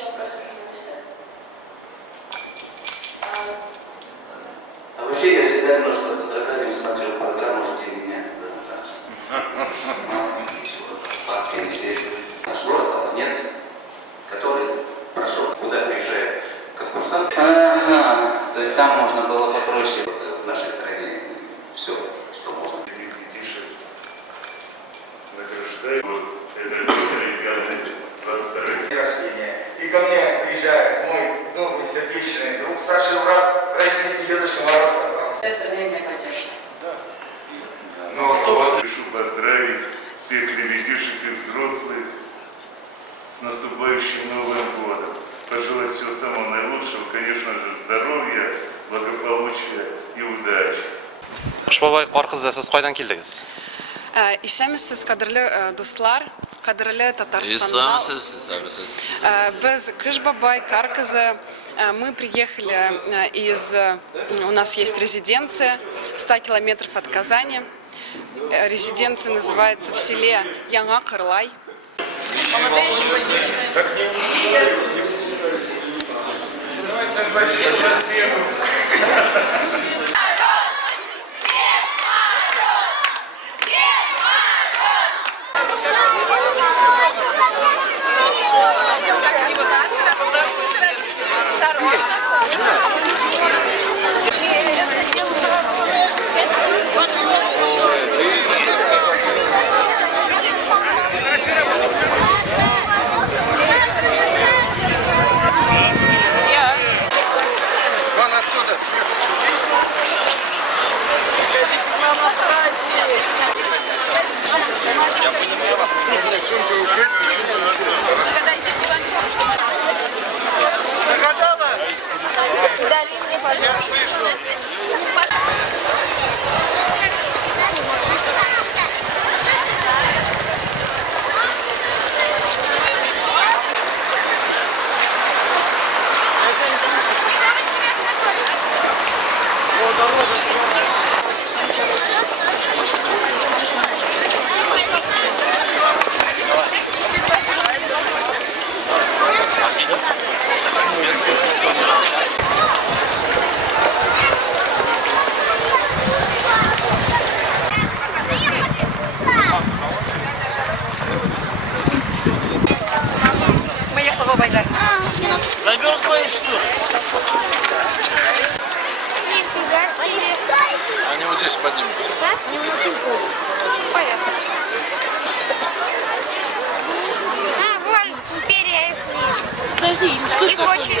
еще вопросы принести? А вообще я всегда немножко с содроганием смотрел программу «Жди меня». Наш город Олонец, который прошел, куда приезжает конкурсант. Ага, то есть там можно было попроще. В нашей стране все, что можно. И ко мне приезжает мой добрый, сердечный друг, старший брат, российский Дедушка Мороз остался. Прошу поздравить всех ребятишек и взрослых с наступающим Новым годом. Пожелать всего самого наилучшего, конечно же, здоровья, благополучия и удачи. Кышбабай Каркызы, сіз қайдан келдіңіз? Исәмісіз, қадірлі достар, қадірлі Татарстанға. Исәмісіз. Без Кышбабай, Каркызы. Мы приехали у нас есть резиденция в 100 километров от Казани. Резиденция называется в селе Яңа-Кырлай. Молодые, симпатичные. Замерзла и что? Они вот здесь поднимутся. Понятно. Вон, перья их. Подожди, их очень,